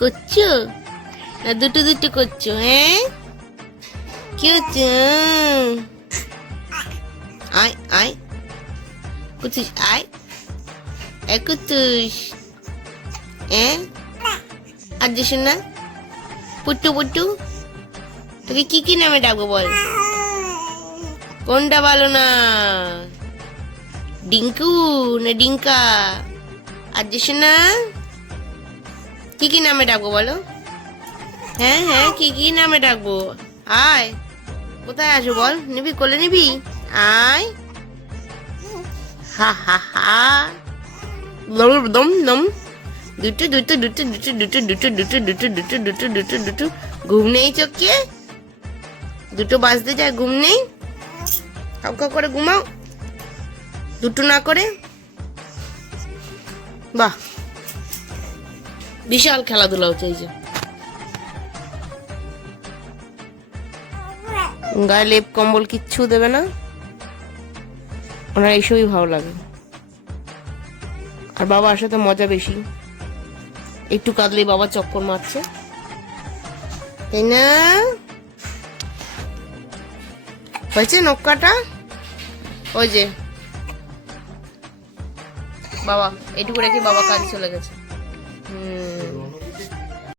করছো না দুটো দুটো করছো? হ্যাঁ, কি হচ্ছে? আয় আয় কুতুস, আয় এ কুতুস। হ্যাঁ, আর যে শোনা পুট্টু পুট্টু, তোকে কি কি নামে ডাকবো বল? কোনটা ভালো না? ডিঙ্কু না ডিঙ্কা? আর যে শোনা কি কি নামে ডাকবো বলো? হ্যাঁ হ্যাঁ, কি কি নামে ডাকবো? আয়, কোথায় আসবো বল? নিবি, কোলে নিবি? আয়, হা হা হা, দম দম দম। দুটো দুটো দুটো দুটো দুটো দুটো দুটো দুটো দুটো দুটো দুটো দুটো। ঘুম নেই চোখে? দুটো বাজতে যায়, ঘুম নেই? খাও খাও করে ঘুমাও, দুটো না করে। বাহ, বিশাল খেলাধুলা হচ্ছে। এই যে গায়ে লেপ কম্বল কিচ্ছু দেবে না, ওনার এইসবই ভালো লাগে। আর বাবার সাথে মজা বেশি, একটু কাঁদলেই বাবা চক্কর মারছে, তাই না? হয়েছে নখ কাটা? ওই যে বাবা এইটুকু রেখে বাবা কাজ চলে গেছে।